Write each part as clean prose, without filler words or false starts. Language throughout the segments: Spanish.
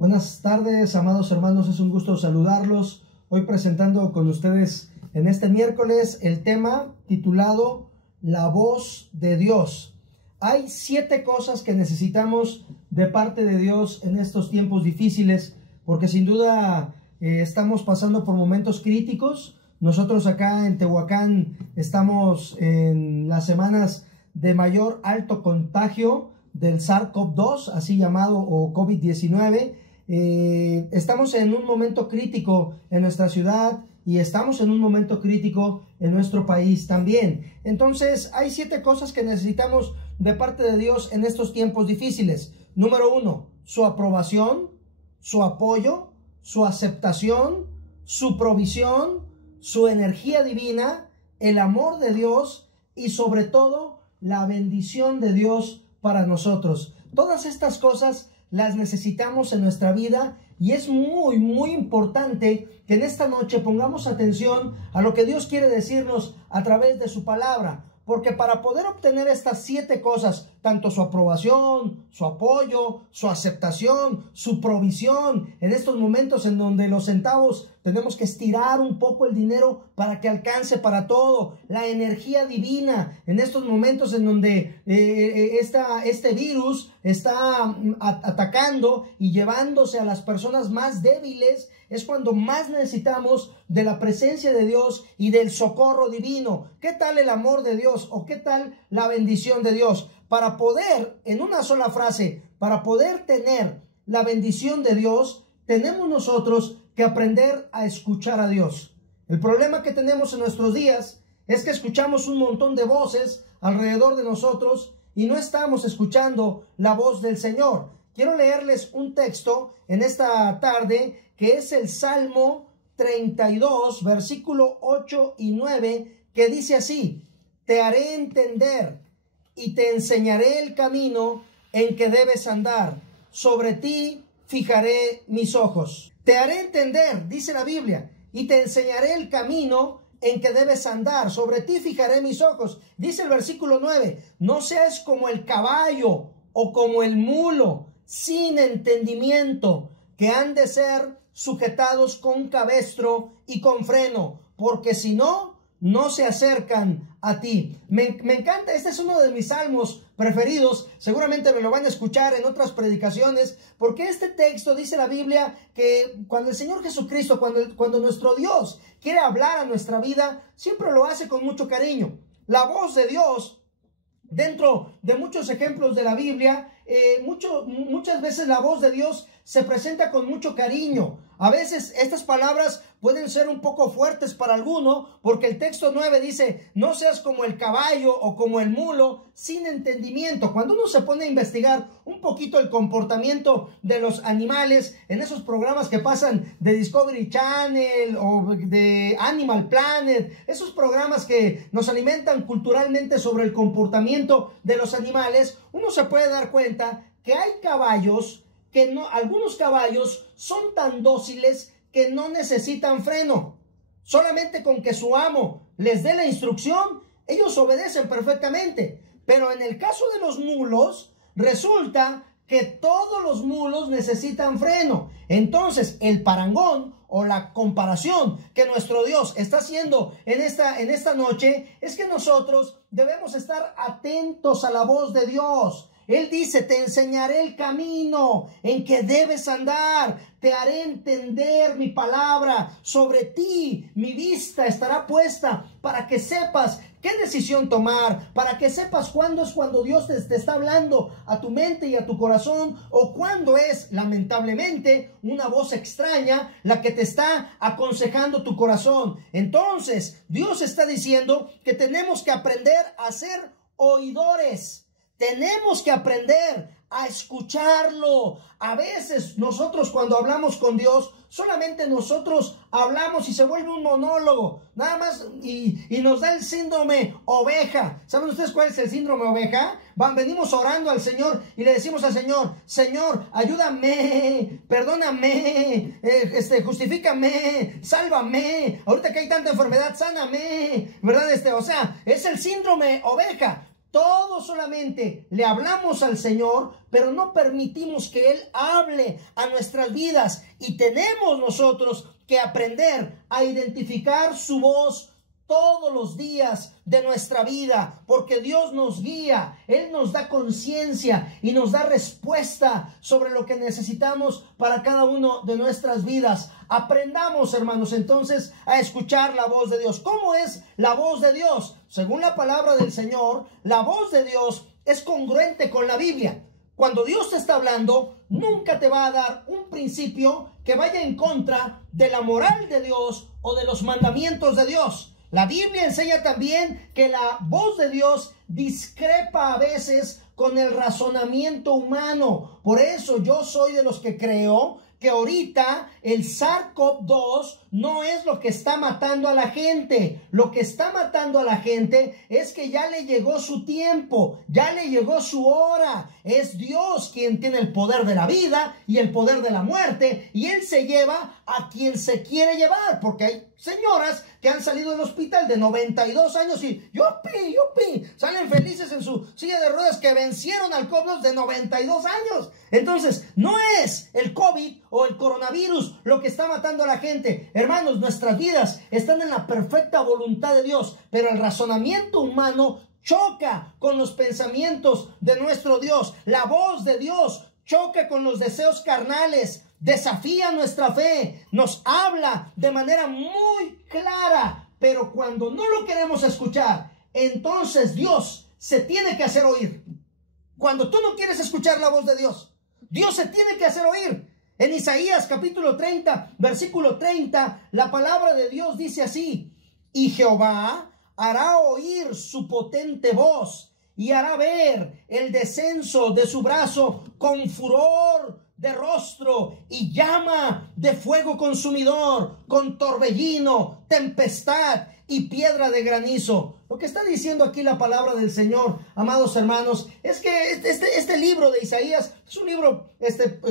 Buenas tardes, amados hermanos, es un gusto saludarlos. Hoy presentando con ustedes en este miércoles el tema titulado La voz de Dios. Hay 7 cosas que necesitamos de parte de Dios en estos tiempos difíciles, porque sin duda estamos pasando por momentos críticos. Nosotros acá en Tehuacán estamos en las semanas de mayor alto contagio del SARS-CoV-2, así llamado, o COVID-19. Estamos en un momento crítico en nuestra ciudad y estamos en un momento crítico en nuestro país también. Entonces hay 7 cosas que necesitamos de parte de Dios en estos tiempos difíciles. Número 1, su aprobación, su apoyo, su aceptación, su provisión, su energía divina, el amor de Dios y sobre todo la bendición de Dios para nosotros. Todas estas cosas las necesitamos en nuestra vida y es muy importante que en esta noche pongamos atención a lo que Dios quiere decirnos a través de su palabra, porque para poder obtener estas 7 cosas, tanto su aprobación, su apoyo, su aceptación, su provisión, en estos momentos en donde los centavos tenemos que estirar un poco el dinero para que alcance para todo, la energía divina, en estos momentos en donde este virus está atacando y llevándose a las personas más débiles, es cuando más necesitamos de la presencia de Dios y del socorro divino. ¿Qué tal el amor de Dios o qué tal la bendición de Dios? Para poder, en una sola frase, para poder tener la bendición de Dios, tenemos nosotros que aprender a escuchar a Dios. El problema que tenemos en nuestros días es que escuchamos un montón de voces alrededor de nosotros y no estamos escuchando la voz del Señor. Quiero leerles un texto en esta tarde que es el Salmo 32, versículo 8 y 9, que dice así: te haré entender y te enseñaré el camino en que debes andar. Sobre ti fijaré mis ojos. Te haré entender, dice la Biblia, y te enseñaré el camino en que debes andar. Sobre ti fijaré mis ojos. Dice el versículo 9, no seas como el caballo o como el mulo, sin entendimiento, que han de ser sujetados con cabestro y con freno, porque si no, no se acercan a ti. Me encanta, este es uno de mis salmos preferidos, seguramente me lo van a escuchar en otras predicaciones, porque este texto dice la Biblia que cuando el Señor Jesucristo, cuando nuestro Dios quiere hablar a nuestra vida, siempre lo hace con mucho cariño. La voz de Dios, dentro de muchos ejemplos de la Biblia, muchas veces la voz de Dios se presenta con mucho cariño. A veces estas palabras pueden ser un poco fuertes para alguno, porque el texto 9 dice, no seas como el caballo o como el mulo, sin entendimiento. Cuando uno se pone a investigar un poquito el comportamiento de los animales, en esos programas que pasan de Discovery Channel o de Animal Planet, esos programas que nos alimentan culturalmente sobre el comportamiento de los animales, uno se puede dar cuenta que hay caballos que no, algunos caballos son tan dóciles que no necesitan freno. Solamente con que su amo les dé la instrucción, ellos obedecen perfectamente. Pero en el caso de los mulos, resulta que todos los mulos necesitan freno. Entonces, el parangón o la comparación que nuestro Dios está haciendo en esta noche es que nosotros debemos estar atentos a la voz de Dios. Él dice, te enseñaré el camino en que debes andar, te haré entender mi palabra, sobre ti mi vista estará puesta para que sepas qué decisión tomar, para que sepas cuándo es cuando Dios te está hablando a tu mente y a tu corazón, o cuándo es, lamentablemente, una voz extraña la que te está aconsejando tu corazón. Entonces, Dios está diciendo que tenemos que aprender a ser oidores. Tenemos que aprender a escucharlo. A veces nosotros cuando hablamos con Dios, solamente nosotros hablamos y se vuelve un monólogo, nada más, y nos da el síndrome oveja. ¿Saben ustedes cuál es el síndrome oveja? Venimos orando al Señor y le decimos al Señor, Señor, ayúdame, perdóname, justifícame, sálvame, ahorita que hay tanta enfermedad, sáname, ¿verdad? O sea, es el síndrome oveja. Todos solamente le hablamos al Señor, pero no permitimos que Él hable a nuestras vidas. Y tenemos nosotros que aprender a identificar su voz todos los días de nuestra vida, porque Dios nos guía, Él nos da conciencia y nos da respuesta sobre lo que necesitamos para cada uno de nuestras vidas. Aprendamos, hermanos, entonces a escuchar la voz de Dios. ¿Cómo es la voz de Dios? Según la palabra del Señor, la voz de Dios es congruente con la Biblia. Cuando Dios te está hablando, nunca te va a dar un principio que vaya en contra de la moral de Dios o de los mandamientos de Dios. La Biblia enseña también que la voz de Dios discrepa a veces con el razonamiento humano. Por eso yo soy de los que creo que ahorita el SARS-CoV-2 no es lo que está matando a la gente. Lo que está matando a la gente es que ya le llegó su tiempo, ya le llegó su hora. Es Dios quien tiene el poder de la vida y el poder de la muerte, y Él se lleva a quien se quiere llevar, porque hay señoras que han salido del hospital de 92 años y yupi, salen felices en su silla de ruedas, que vencieron al COVID de 92 años. Entonces, no es el COVID o el coronavirus lo que está matando a la gente. Hermanos, nuestras vidas están en la perfecta voluntad de Dios, pero el razonamiento humano choca con los pensamientos de nuestro Dios. La voz de Dios choca con los deseos carnales, desafía nuestra fe, nos habla de manera muy clara, pero cuando no lo queremos escuchar, entonces Dios se tiene que hacer oír. Cuando tú no quieres escuchar la voz de Dios, Dios se tiene que hacer oír. En Isaías capítulo 30, versículo 30, la palabra de Dios dice así: y Jehová hará oír su potente voz y hará ver el descenso de su brazo con furor de rostro y llama de fuego consumidor, con torbellino, tempestad y piedra de granizo. Lo que está diciendo aquí la palabra del Señor, amados hermanos, es que este libro de Isaías es un libro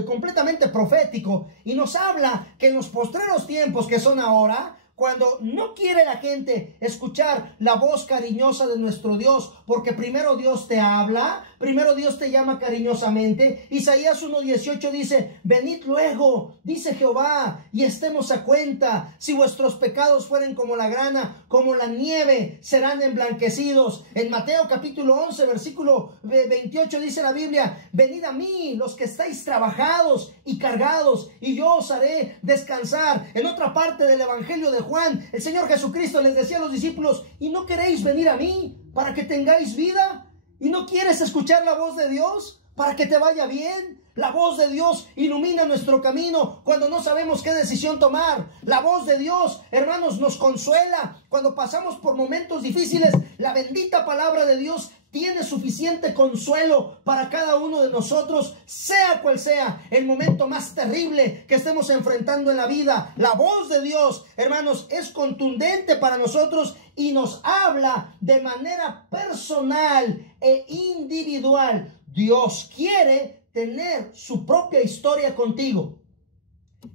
completamente profético, y nos habla que en los postreros tiempos, que son ahora, cuando no quiere la gente escuchar la voz cariñosa de nuestro Dios, porque primero Dios te habla, primero Dios te llama cariñosamente. Isaías 1:18 dice: venid luego, dice Jehová, y estemos a cuenta. Si vuestros pecados fueren como la grana, como la nieve, serán emblanquecidos. En Mateo capítulo 11, versículo 28 dice la Biblia: venid a mí los que estáis trabajados y cargados, y yo os haré descansar. En otra parte del Evangelio de Juan, el Señor Jesucristo les decía a los discípulos: ¿y no queréis venir a mí para que tengáis vida? ¿Y no quieres escuchar la voz de Dios para que te vaya bien? La voz de Dios ilumina nuestro camino cuando no sabemos qué decisión tomar. La voz de Dios, hermanos, nos consuela cuando pasamos por momentos difíciles. La bendita palabra de Dios tiene suficiente consuelo para cada uno de nosotros, sea cual sea el momento más terrible que estemos enfrentando en la vida. La voz de Dios, hermanos, es contundente para nosotros y nos habla de manera personal e individual. Dios quiere tener su propia historia contigo.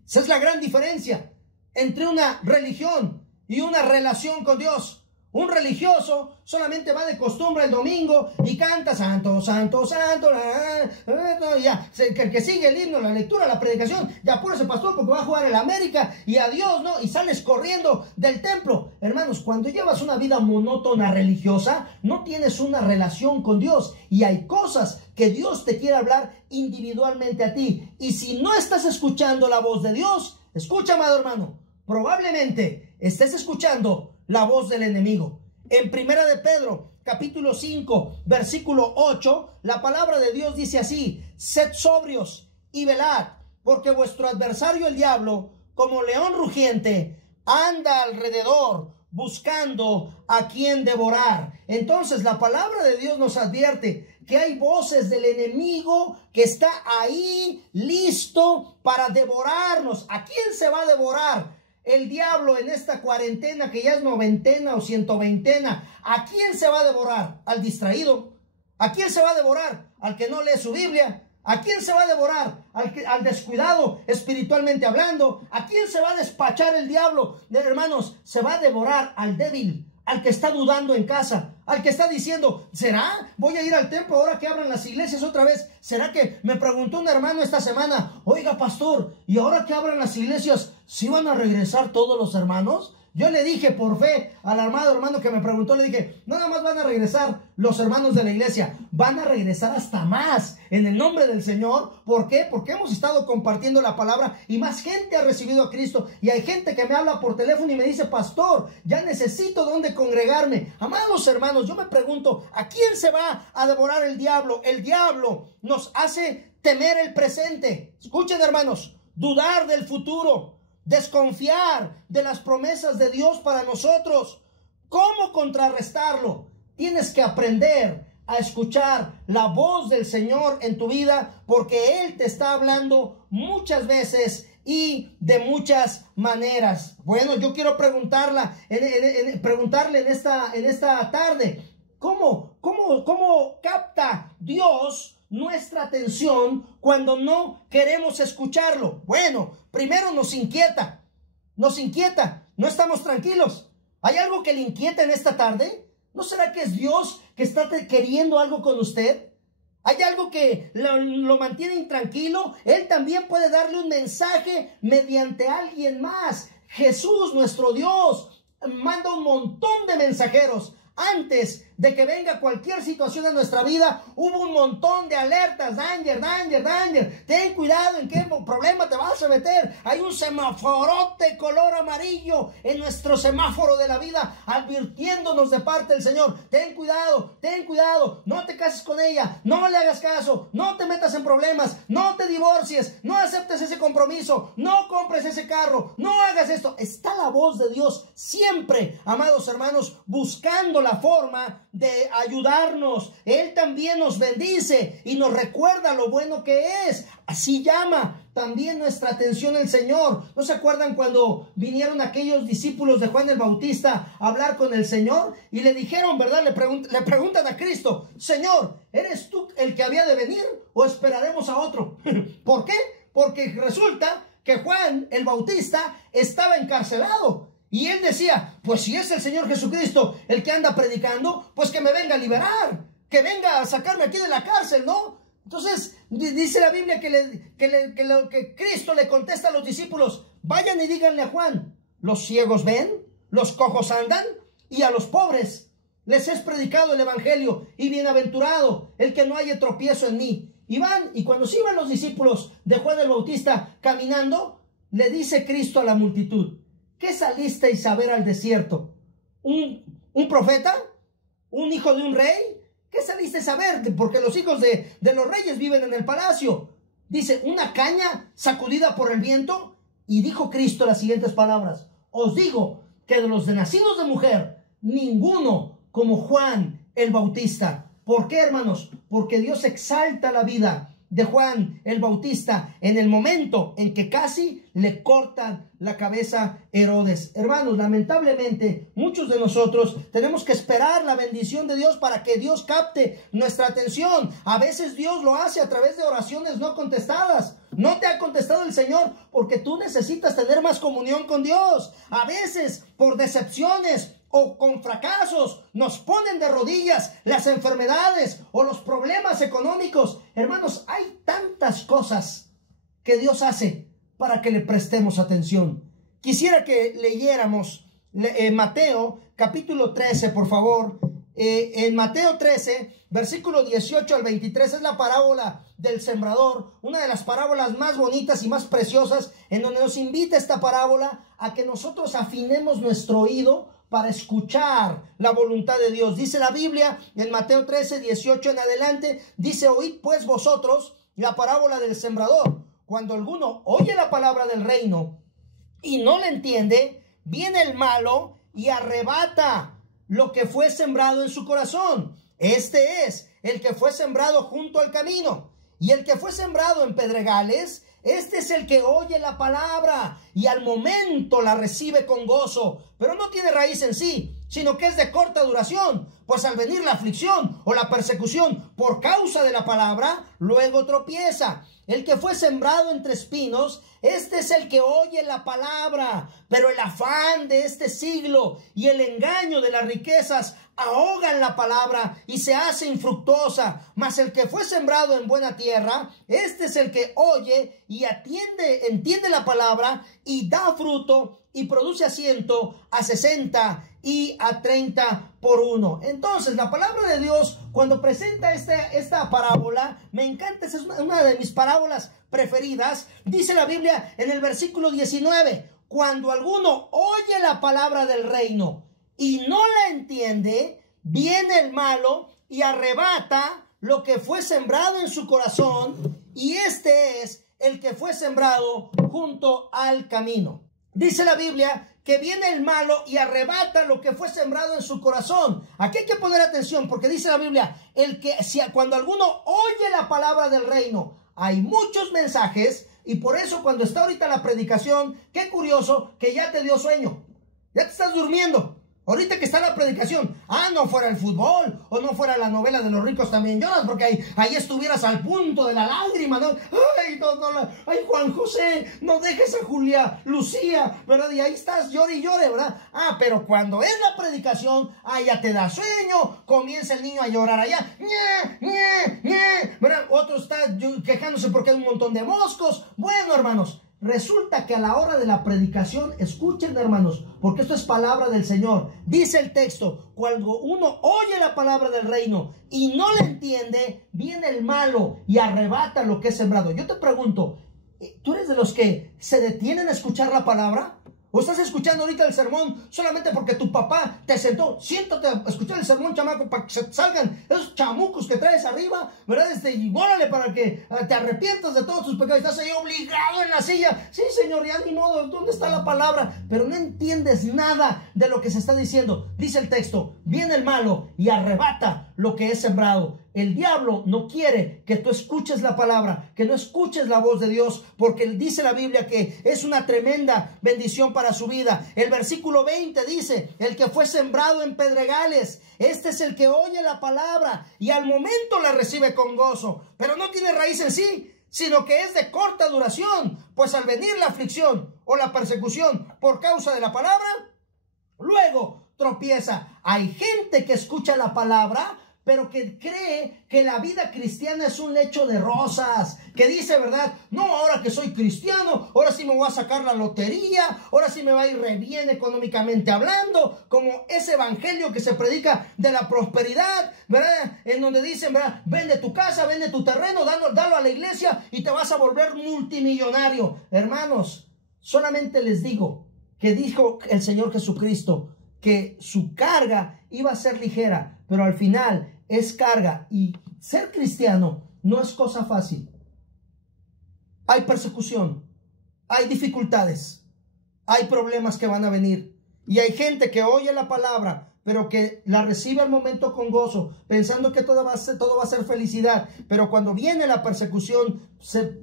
Esa es la gran diferencia entre una religión y una relación con Dios. Un religioso solamente va de costumbre el domingo y canta santo, santo, santo, ya, el que sigue el himno, la lectura, la predicación, ya apúrese pastor porque va a jugar el América y adiós, ¿no? Y sales corriendo del templo. Hermanos, cuando llevas una vida monótona religiosa, no tienes una relación con Dios, y hay cosas que Dios te quiere hablar individualmente a ti. Y si no estás escuchando la voz de Dios, escucha, amado hermano, probablemente estés escuchando la voz del enemigo. En Primera de Pedro, capítulo 5, versículo 8, la palabra de Dios dice así: sed sobrios y velad, porque vuestro adversario el diablo, como león rugiente, anda alrededor buscando a quien devorar. Entonces la palabra de Dios nos advierte que hay voces del enemigo que está ahí listo para devorarnos. ¿A quién se va a devorar el diablo en esta cuarentena, que ya es noventena o 120ª? ¿A quién se va a devorar? ¿Al distraído? ¿A quién se va a devorar? ¿Al que no lee su Biblia? ¿A quién se va a devorar? Al descuidado espiritualmente hablando. ¿A quién se va a despachar el diablo? Hermanos, se va a devorar al débil, al que está dudando en casa, al que está diciendo, ¿será? Voy a ir al templo ahora que abran las iglesias otra vez. ¿Será que me preguntó un hermano esta semana, oiga pastor, y ahora que abran las iglesias, ¿sí van a regresar todos los hermanos? Yo le dije por fe al armado hermano que me preguntó, le dije, no nada más van a regresar los hermanos de la iglesia, van a regresar hasta más en el nombre del Señor. ¿Por qué? Porque hemos estado compartiendo la palabra y más gente ha recibido a Cristo. Y hay gente que me habla por teléfono y me dice, pastor, ya necesito dónde congregarme. Amados hermanos, yo me pregunto, ¿a quién se va a devorar el diablo? El diablo nos hace temer el presente. Escuchen, hermanos, dudar del futuro, desconfiar de las promesas de Dios para nosotros. ¿Cómo contrarrestarlo? Tienes que aprender a escuchar la voz del Señor en tu vida, porque Él te está hablando muchas veces y de muchas maneras. Bueno, yo quiero preguntarle en esta tarde, ¿cómo capta Dios nuestra atención cuando no queremos escucharlo? Bueno, primero nos inquieta, no estamos tranquilos. ¿Hay algo que le inquieta en esta tarde? ¿No será que es Dios que está queriendo algo con usted? ¿Hay algo que lo mantiene intranquilo? Él también puede darle un mensaje mediante alguien más. Jesús, nuestro Dios, manda un montón de mensajeros. Antes de que venga cualquier situación a nuestra vida, hubo un montón de alertas. Danger, danger, danger. Ten cuidado en qué problema te vas a meter. Hay un semaforote color amarillo en nuestro semáforo de la vida, advirtiéndonos de parte del Señor. Ten cuidado, no te cases con ella, no le hagas caso, no te metas en problemas, no te divorcies, no aceptes ese compromiso, no compres ese carro, no hagas esto. Está la voz de Dios siempre, amados hermanos, buscando la forma de ayudarnos. Él también nos bendice y nos recuerda lo bueno que es. Así llama también nuestra atención el Señor. ¿No se acuerdan cuando vinieron aquellos discípulos de Juan el Bautista a hablar con el Señor? Y le dijeron, ¿verdad? Le preguntan a Cristo, Señor, ¿eres tú el que había de venir o esperaremos a otro? ¿Por qué? Porque resulta que Juan el Bautista estaba encarcelado. Y él decía, pues si es el Señor Jesucristo el que anda predicando, pues que me venga a liberar, que venga a sacarme aquí de la cárcel, ¿no? Entonces dice la Biblia que Cristo le contesta a los discípulos, vayan y díganle a Juan, los ciegos ven, los cojos andan, y a los pobres les es predicado el evangelio, y bienaventurado el que no haya tropiezo en mí. Y van, y cuando se iban los discípulos de Juan el Bautista caminando, le dice Cristo a la multitud, ¿qué salisteis a ver al desierto? ¿Un profeta? ¿Un hijo de un rey? ¿Qué salisteis a ver? Porque los hijos de los reyes viven en el palacio. Dice, ¿una caña sacudida por el viento? Y dijo Cristo las siguientes palabras, os digo que de los nacidos de mujer, ninguno como Juan el Bautista. ¿Por qué, hermanos? Porque Dios exalta la vida de Juan el Bautista en el momento en que casi le cortan la cabeza a Herodes. Hermanos, lamentablemente muchos de nosotros tenemos que esperar la bendición de Dios para que Dios capte nuestra atención. A veces Dios lo hace a través de oraciones no contestadas. No te ha contestado el Señor porque tú necesitas tener más comunión con Dios. A veces por decepciones o con fracasos nos ponen de rodillas las enfermedades o los problemas económicos. Hermanos, hay tantas cosas que Dios hace para que le prestemos atención. Quisiera que leyéramos Mateo capítulo 13, por favor. En Mateo 13, versículo 18 al 23, es la parábola del sembrador, una de las parábolas más bonitas y más preciosas, en donde nos invita esta parábola a que nosotros afinemos nuestro oído para escuchar la voluntad de Dios. Dice la Biblia en Mateo 13, 18 en adelante, dice, oíd pues vosotros la parábola del sembrador. Cuando alguno oye la palabra del reino y no la entiende, viene el malo y arrebata lo que fue sembrado en su corazón. Este es el que fue sembrado junto al camino. Y el que fue sembrado en pedregales, este es el que oye la palabra y al momento la recibe con gozo, pero no tiene raíz en sí, sino que es de corta duración. Pues al venir la aflicción o la persecución por causa de la palabra, luego tropieza. El que fue sembrado entre espinos, este es el que oye la palabra, pero el afán de este siglo y el engaño de las riquezas ahogan la palabra y se hace infructuosa. Mas el que fue sembrado en buena tierra, este es el que oye y entiende la palabra y da fruto y produce a 100, a 60 y a 30 por uno. Entonces, la palabra de Dios, cuando presenta esta parábola, me encanta, esa es una de mis parábolas preferidas. Dice la Biblia en el versículo 19, cuando alguno oye la palabra del reino y no la entiende, viene el malo y arrebata lo que fue sembrado en su corazón, y este es el que fue sembrado junto al camino. Dice la Biblia que viene el malo y arrebata lo que fue sembrado en su corazón. Aquí hay que poner atención, porque dice la Biblia, cuando alguno oye la palabra del reino, hay muchos mensajes, y por eso cuando está ahorita la predicación, qué curioso que ya te dio sueño, ya te estás durmiendo. Ahorita que está la predicación, no fuera el fútbol, o no fuera la novela de los ricos también lloras, porque ahí estuvieras al punto de la lágrima, ¿no? Ay, Juan José, no dejes a Julia, Lucía, ¿verdad? Y ahí estás, llore y llore, ¿verdad? Pero cuando es la predicación, ya te da sueño, comienza el niño a llorar allá, ¿verdad? Otro está quejándose porque hay un montón de moscos. Bueno, hermanos, resulta que a la hora de la predicación, escuchen, hermanos, porque esto es palabra del Señor. Dice el texto, cuando uno oye la palabra del reino y no la entiende, viene el malo y arrebata lo que es sembrado. Yo te pregunto, ¿tú eres de los que se detienen a escuchar la palabra? ¿O estás escuchando ahorita el sermón solamente porque tu papá te sentó? Siéntate a escuchar el sermón, chamaco, para que se salgan esos chamucos que traes arriba, ¿verdad? Y órale, para que te arrepientas de todos tus pecados. Estás ahí obligado en la silla. Sí, Señor, ya ni modo, ¿dónde está la palabra? Pero no entiendes nada de lo que se está diciendo. Dice el texto, viene el malo y arrebata lo que es sembrado. El diablo no quiere que tú escuches la palabra, que no escuches la voz de Dios, porque dice la Biblia que es una tremenda bendición para su vida. El versículo 20 dice, el que fue sembrado en pedregales, este es el que oye la palabra y al momento la recibe con gozo, pero no tiene raíz en sí, sino que es de corta duración, pues al venir la aflicción o la persecución por causa de la palabra, luego tropieza. Hay gente que escucha la palabra, pero que cree que la vida cristiana es un lecho de rosas, que dice, ¿verdad? No, ahora que soy cristiano, ahora sí me voy a sacar la lotería, ahora sí me va a ir re bien económicamente hablando, como ese evangelio que se predica de la prosperidad, ¿verdad? En donde dicen, ¿verdad? Vende tu casa, vende tu terreno, dalo a la iglesia y te vas a volver multimillonario. Hermanos, solamente les digo que dijo el Señor Jesucristo que su carga iba a ser ligera, pero al final es carga, y ser cristiano no es cosa fácil. Hay persecución, hay dificultades, hay problemas que van a venir, y hay gente que oye la palabra, pero que la recibe al momento con gozo, pensando que todo va a ser felicidad, pero cuando viene la persecución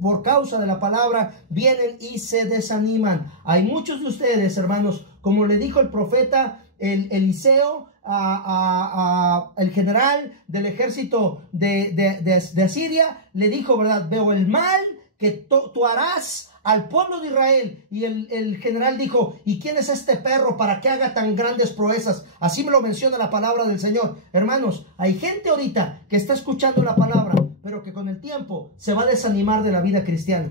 por causa de la palabra, vienen y se desaniman. Hay muchos de ustedes, hermanos, como le dijo el profeta Eliseo, el general del ejército de Asiria, le dijo, ¿verdad? Veo el mal que tú harás al pueblo de Israel. Y el general dijo, ¿y quién es este perro para que haga tan grandes proezas? Así me lo menciona la palabra del Señor. Hermanos, hay gente ahorita que está escuchando la palabra, pero que con el tiempo se va a desanimar de la vida cristiana.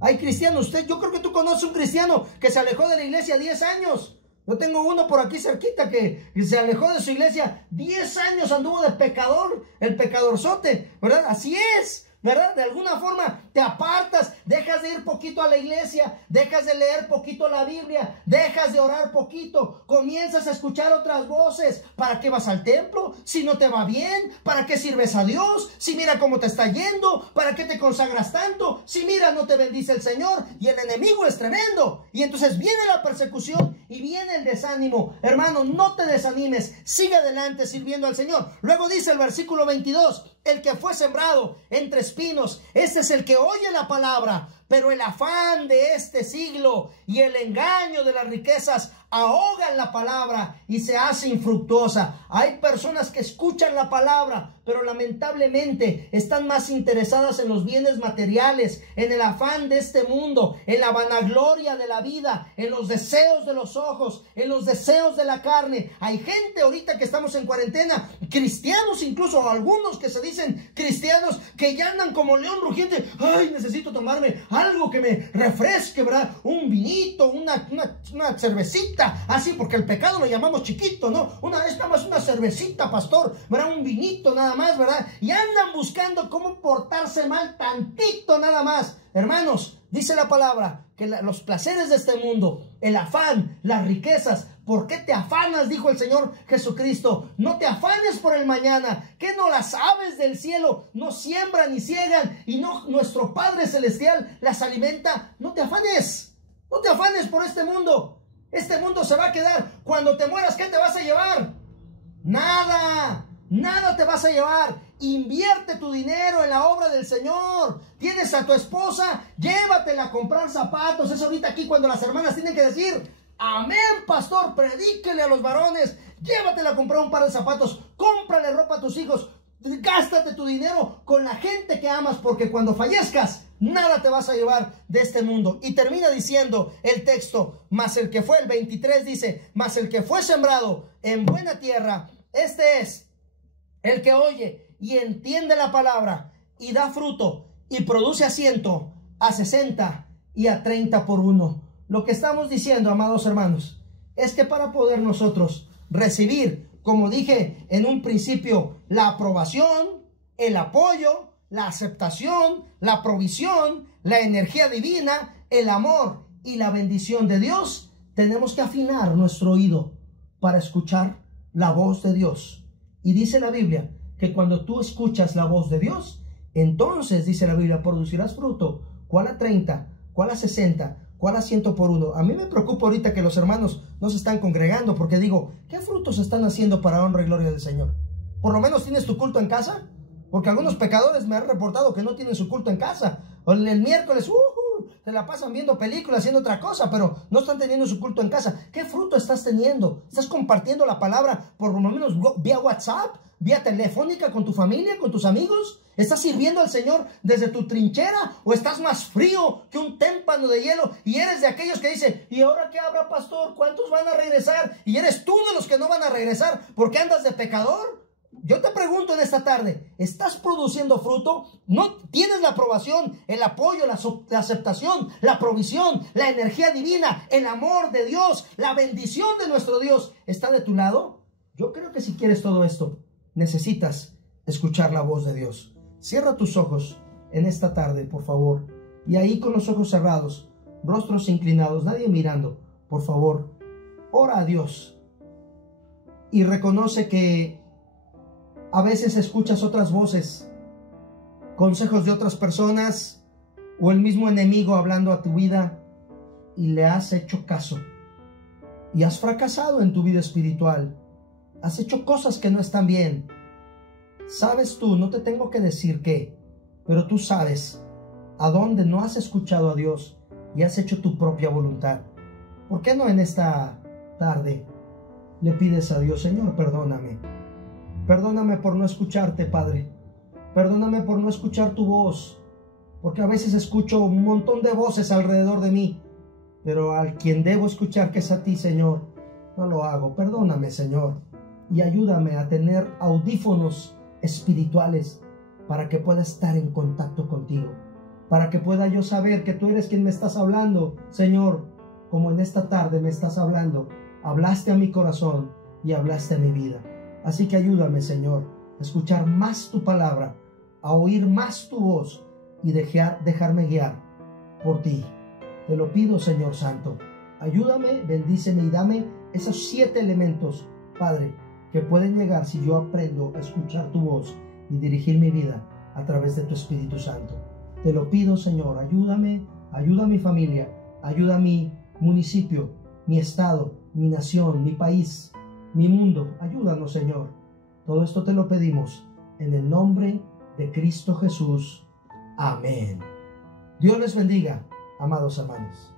Hay cristianos, yo creo que tú conoces un cristiano que se alejó de la iglesia 10 años. Yo tengo uno por aquí cerquita que se alejó de su iglesia 10 años, anduvo de pecador, el pecadorzote, ¿verdad? Así es, ¿verdad? De alguna forma te apartas, dejas de ir poquito a la iglesia, dejas de leer poquito la Biblia, dejas de orar poquito, comienzas a escuchar otras voces. ¿Para qué vas al templo si no te va bien? ¿Para qué sirves a Dios si mira cómo te está yendo? ¿Para qué te consagras tanto si mira no te bendice el Señor? Y el enemigo es tremendo, y entonces viene la persecución y viene el desánimo. Hermano, no te desanimes, sigue adelante sirviendo al Señor. Luego dice el versículo 22, el que fue sembrado entre espinos, este es el que oye la palabra, pero el afán de este siglo y el engaño de las riquezas ahogan la palabra y se hace infructuosa. Hay personas que escuchan la palabra, pero lamentablemente están más interesadas en los bienes materiales, en el afán de este mundo, en la vanagloria de la vida, en los deseos de los ojos, en los deseos de la carne. Hay gente ahorita que estamos en cuarentena, cristianos incluso, algunos que se dicen cristianos, que ya andan como león rugiente. Ay, necesito tomarme algo que me refresque, ¿verdad? Un vinito, una cervecita, así, porque el pecado lo llamamos chiquito, ¿no? Esta más una cervecita, pastor, ¿verdad? Un vinito nada más, ¿verdad? Y andan buscando cómo portarse mal tantito nada más. Hermanos, dice la palabra que los placeres de este mundo, el afán, las riquezas. ¿Por qué te afanas? Dijo el Señor Jesucristo. No te afanes por el mañana. ¿Qué no las aves del cielo no siembran ni ciegan y no nuestro Padre Celestial las alimenta? No te afanes. No te afanes por este mundo. Este mundo se va a quedar. Cuando te mueras, ¿qué te vas a llevar? Nada. Nada te vas a llevar. Invierte tu dinero en la obra del Señor. Tienes a tu esposa, llévatela a comprar zapatos. Es ahorita aquí cuando las hermanas tienen que decir: amén, pastor, predíquele a los varones. Llévatela a comprar un par de zapatos. Cómprale ropa a tus hijos. Gástate tu dinero con la gente que amas, porque cuando fallezcas, nada te vas a llevar de este mundo. Y termina diciendo el texto, mas el que fue, el 23 dice, mas el que fue sembrado en buena tierra, este es el que oye y entiende la palabra y da fruto y produce a 100, a 60 y a 30 por uno. Lo que estamos diciendo, amados hermanos, es que para poder nosotros recibir, como dije en un principio, la aprobación, el apoyo, la aceptación, la provisión, la energía divina, el amor y la bendición de Dios, tenemos que afinar nuestro oído para escuchar la voz de Dios. Y dice la Biblia que cuando tú escuchas la voz de Dios, entonces, dice la Biblia, producirás fruto. ¿Cuál a 30? ¿Cuál a 60? ¿Cuál a 100 por uno? A mí me preocupa ahorita que los hermanos no se están congregando, porque digo, ¿qué frutos están haciendo para honra y gloria del Señor? ¿Por lo menos tienes tu culto en casa? Porque algunos pecadores me han reportado que no tienen su culto en casa. O el miércoles, se la pasan viendo películas, haciendo otra cosa, pero no están teniendo su culto en casa. ¿Qué fruto estás teniendo? ¿Estás compartiendo la palabra por lo menos vía WhatsApp, vía telefónica con tu familia, con tus amigos? ¿Estás sirviendo al Señor desde tu trinchera o estás más frío que un témpano de hielo y eres de aquellos que dicen, ¿y ahora qué habrá, pastor? ¿Cuántos van a regresar? Y eres tú de los que no van a regresar porque andas de pecador. Yo te pregunto en esta tarde, ¿estás produciendo fruto? ¿No tienes la aprobación, el apoyo, la aceptación, la provisión, la energía divina, el amor de Dios, la bendición de nuestro Dios? ¿Está de tu lado? Yo creo que si quieres todo esto, necesitas escuchar la voz de Dios. Cierra tus ojos en esta tarde, por favor. Y ahí con los ojos cerrados, rostros inclinados, nadie mirando, por favor, ora a Dios. Y reconoce que a veces escuchas otras voces, consejos de otras personas o el mismo enemigo hablando a tu vida y le has hecho caso. Y has fracasado en tu vida espiritual. Has hecho cosas que no están bien. Sabes tú, no te tengo que decir qué, pero tú sabes a dónde no has escuchado a Dios y has hecho tu propia voluntad. ¿Por qué no en esta tarde le pides a Dios, Señor, perdóname? Perdóname por no escucharte, Padre. Perdóname por no escuchar tu voz, porque a veces escucho un montón de voces alrededor de mí, pero al quien debo escuchar, que es a ti, Señor, no lo hago. Perdóname, Señor, y ayúdame a tener audífonos espirituales para que pueda estar en contacto contigo, para que pueda yo saber que tú eres quien me estás hablando, Señor, como en esta tarde me estás hablando. Hablaste a mi corazón y hablaste a mi vida. Así que ayúdame, Señor, a escuchar más tu palabra, a oír más tu voz y dejarme guiar por ti. Te lo pido, Señor Santo. Ayúdame, bendíceme y dame esos 7 elementos, Padre, que pueden llegar si yo aprendo a escuchar tu voz y dirigir mi vida a través de tu Espíritu Santo. Te lo pido, Señor, ayúdame, ayuda a mi familia, ayuda a mi municipio, mi estado, mi nación, mi país, mi mundo. Ayúdanos, Señor. Todo esto te lo pedimos en el nombre de Cristo Jesús. Amén Dios les bendiga, amados hermanos.